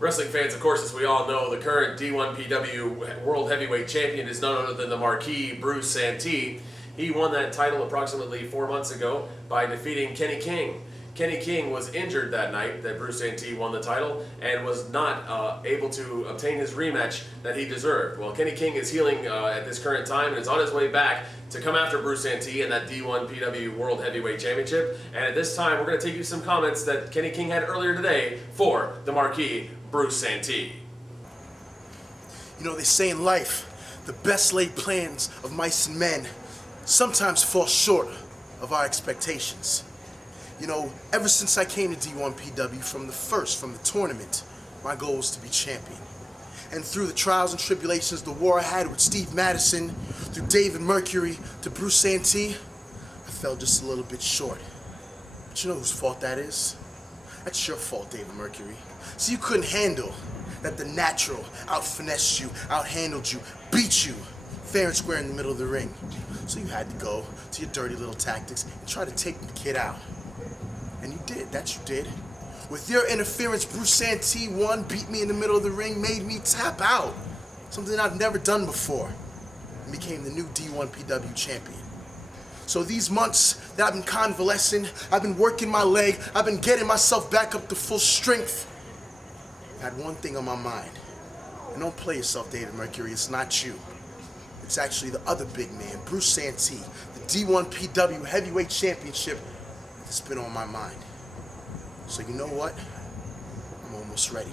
Wrestling fans, of course, as we all know, the current D1PW World Heavyweight Champion is none other than the marquee Bruce Santee. He won that title approximately 4 months ago by defeating Kenny King. Kenny King was injured that night that Bruce Santee won the title and was not able to obtain his rematch that he deserved. Well, Kenny King is healing at this current time and is on his way back to come after Bruce Santee in that D1PW World Heavyweight Championship. And at this time, we're going to take you some comments that Kenny King had earlier today for the marquee Bruce Santee. You know, they say in life, the best laid plans of mice and men sometimes fall short of our expectations. You know, ever since I came to D1PW from the tournament, my goal was to be champion. And through the trials and tribulations, the war I had with Steve Madison, through David Mercury to Bruce Santee, I fell just a little bit short. But you know whose fault that is? That's your fault, David Mercury. So you couldn't handle that the natural out-finessed you, out-handled you, beat you, fair and square in the middle of the ring. So you had to go to your dirty little tactics and try to take the kid out. And you did, that you did. With your interference, Bruce Santee won, beat me in the middle of the ring, made me tap out. Something I've never done before. And became the new D1PW champion. So these months that I've been convalescing, I've been working my leg, I've been getting myself back up to full strength. I had one thing on my mind. And don't play yourself, David Mercury, it's not you. It's actually the other big man, Bruce Santee, the D1PW Heavyweight Championship that's been on my mind. So you know what? I'm almost ready.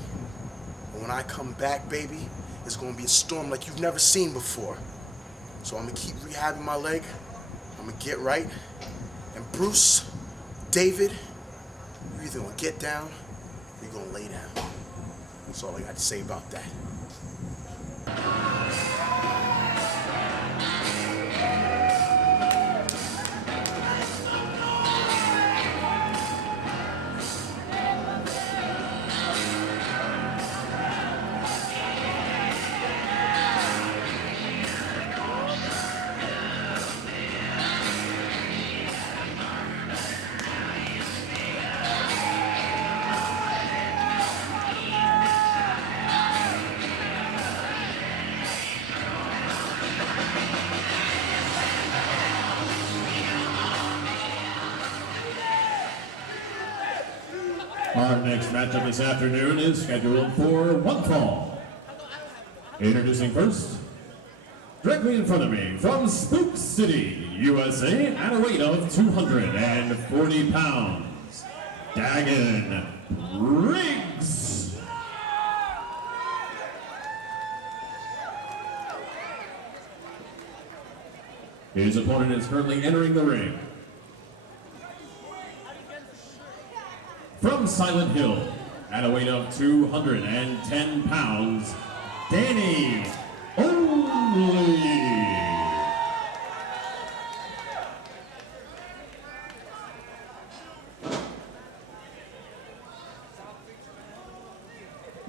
And when I come back, baby, it's gonna be a storm like you've never seen before. So I'm gonna keep rehabbing my leg, I'm gonna get right, and Bruce, David, you're either gonna get down or you're gonna lay down. That's all I got to say about that. Our next matchup this afternoon is scheduled for one fall. Introducing first, directly in front of me, from Spook City, USA, at a weight of 240 pounds, Dagon Briggs. His opponent is currently entering the ring. From Silent Hill, at a weight of 210 pounds, Danny Only.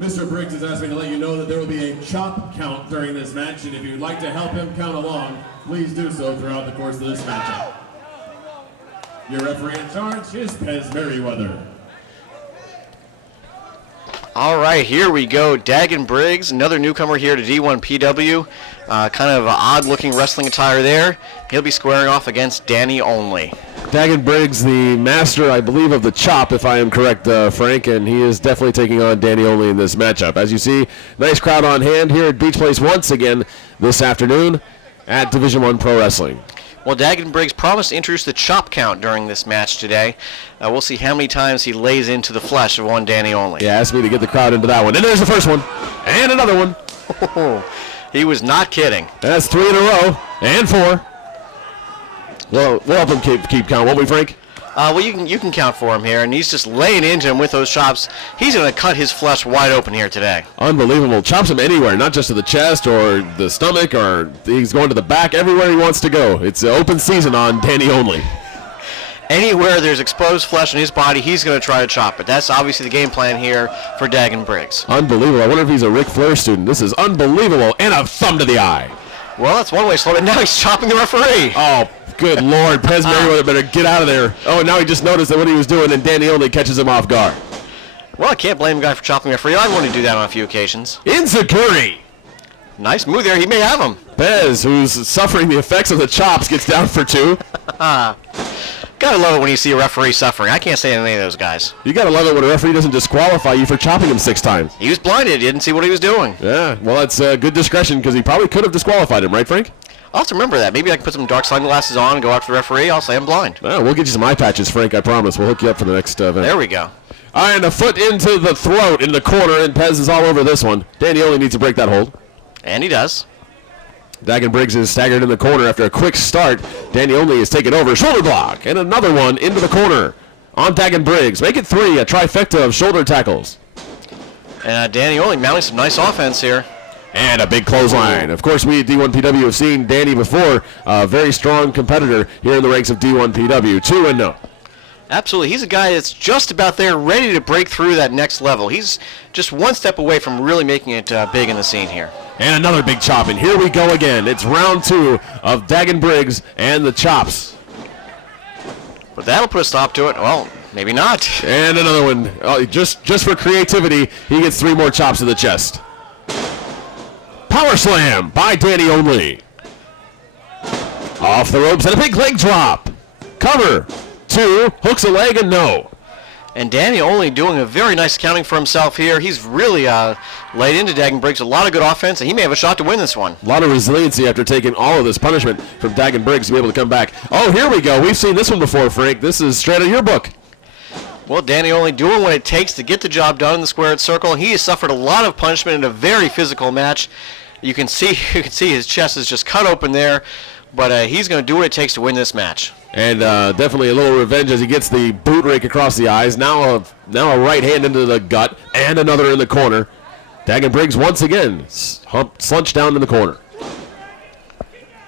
Mr. Briggs has asked me to let you know that there will be a chop count during this match, and if you'd like to help him count along, please do so throughout the course of this matchup. Your referee in charge is Pez Merriweather. All right, here we go. Dagon Briggs, another newcomer here to D1PW. Kind of an odd-looking wrestling attire there. He'll be squaring off against Danny Only. Dagon Briggs, the master, I believe, of the chop, if I am correct, Frank, and he is definitely taking on Danny Only in this matchup. As you see, nice crowd on hand here at Beach Place once again this afternoon at Division I Pro Wrestling. Well, Dagon Briggs promised to introduce the chop count during this match today. We'll see how many times he lays into the flesh of one Danny Only. Yeah, asked me to get the crowd into that one. And there's the first one. And another one. He was not kidding. That's 3 in a row. And 4. Well, we'll help him keep count, won't we, Frank? Well, you can count for him here, and he's just laying into him with those chops. He's going to cut his flesh wide open here today. Unbelievable. Chops him anywhere, not just to the chest or the stomach, or he's going to the back, everywhere he wants to go. It's an open season on Danny Only. Anywhere there's exposed flesh in his body, he's going to try to chop it. That's obviously the game plan here for Dagon Briggs. Unbelievable. I wonder if he's a Ric Flair student. This is unbelievable. And a thumb to the eye. Well, that's one way to slow it. Now he's chopping the referee. Oh, good Lord. Pez Merriweather better get out of there. Oh, and now he just noticed that what he was doing, and Danny Only catches him off guard. Well, I can't blame a guy for chopping a referee. I want to do that on a few occasions. Enziguri. Nice move there. He may have him. Pez, who's suffering the effects of the chops, gets down for 2. Gotta love it when you see a referee suffering. I can't say any of those guys. You gotta love it when a referee doesn't disqualify you for chopping him 6 times. He was blinded. He didn't see what he was doing. Yeah, well, that's good discretion because he probably could have disqualified him, right, Frank? I'll have to remember that. Maybe I can put some dark sunglasses on and go after the referee. I'll say I'm blind. Well, we'll get you some eye patches, Frank, I promise. We'll hook you up for the next event. There we go. All right, and a foot into the throat in the corner, and Pez is all over this one. Danny only needs to break that hold. And he does. Dagan Briggs is staggered in the corner after a quick start. Danny only is taken over. Shoulder block, and another one into the corner on Dagan Briggs. Make it 3, a trifecta of shoulder tackles. And Danny only mounting some nice offense here. And a big clothesline. Of course, we at D1PW have seen Danny before. A very strong competitor here in the ranks of D1PW. 2-0. Absolutely. He's a guy that's just about there, ready to break through that next level. He's just one step away from really making it big in the scene here. And another big chop, and here we go again. It's round 2 of Dagan Briggs and the chops. But that'll put a stop to it. Well, maybe not. And another one. Just for creativity, he gets 3 more chops to the chest. Power slam by Danny only. Off the ropes and a big leg drop. Cover. 2, hooks a leg and no. And Danny only doing a very nice accounting for himself here. He's really laid into Dagan Briggs. A lot of good offense, and he may have a shot to win this one. A lot of resiliency after taking all of this punishment from Dagan Briggs to be able to come back. Oh, here we go. We've seen this one before, Frank. This is straight out of your book. Well, Danny only doing what it takes to get the job done in the squared circle. He has suffered a lot of punishment in a very physical match. You can see his chest is just cut open there, but he's going to do what it takes to win this match. And definitely a little revenge as he gets the boot rake across the eyes. Now a right hand into the gut and another in the corner. Dagan Briggs once again slunched down in the corner.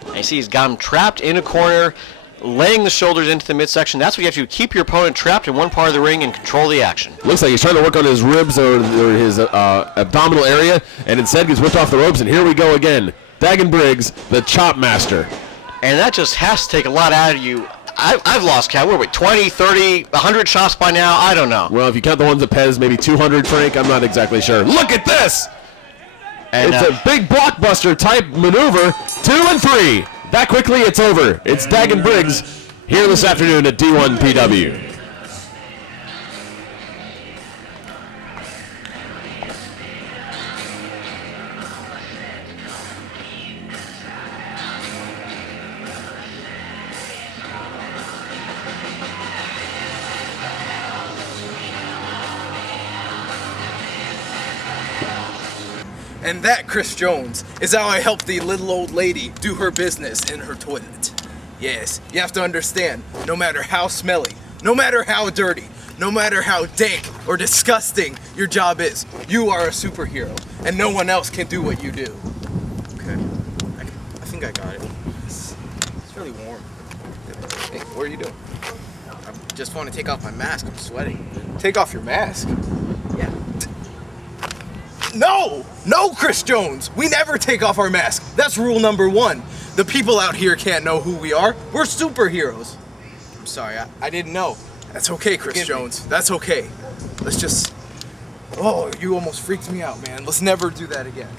I see he's got him trapped in a corner, laying the shoulders into the midsection. That's what you have to do. Keep your opponent trapped in one part of the ring and control the action. Looks like he's trying to work on his ribs or his abdominal area, and instead gets whipped off the ropes, and here we go again. Dagan Briggs, the chop master. And that just has to take a lot out of you. I've lost count. What are we, 20, 30, 100 chops by now? I don't know. Well, if you count the ones that Pez, maybe 200, Frank. I'm not exactly sure. Look at this! And it's a big blockbuster type maneuver. 2 and 3. That quickly, it's over. It's Dagan Briggs here this afternoon at D1PW. And that, Chris Jones, is how I help the little old lady do her business in her toilet. Yes, you have to understand, no matter how smelly, no matter how dirty, no matter how dank or disgusting your job is, you are a superhero, and no one else can do what you do. Okay, I think I got it. It's really warm. Hey, what are you doing? I just want to take off my mask, I'm sweating. Take off your mask? Yeah. No! No, Chris Jones! We never take off our mask. That's rule number 1. The people out here can't know who we are. We're superheroes. I'm sorry, I didn't know. That's okay, Chris Jones. That's okay. Let's just... Oh, you almost freaked me out, man. Let's never do that again.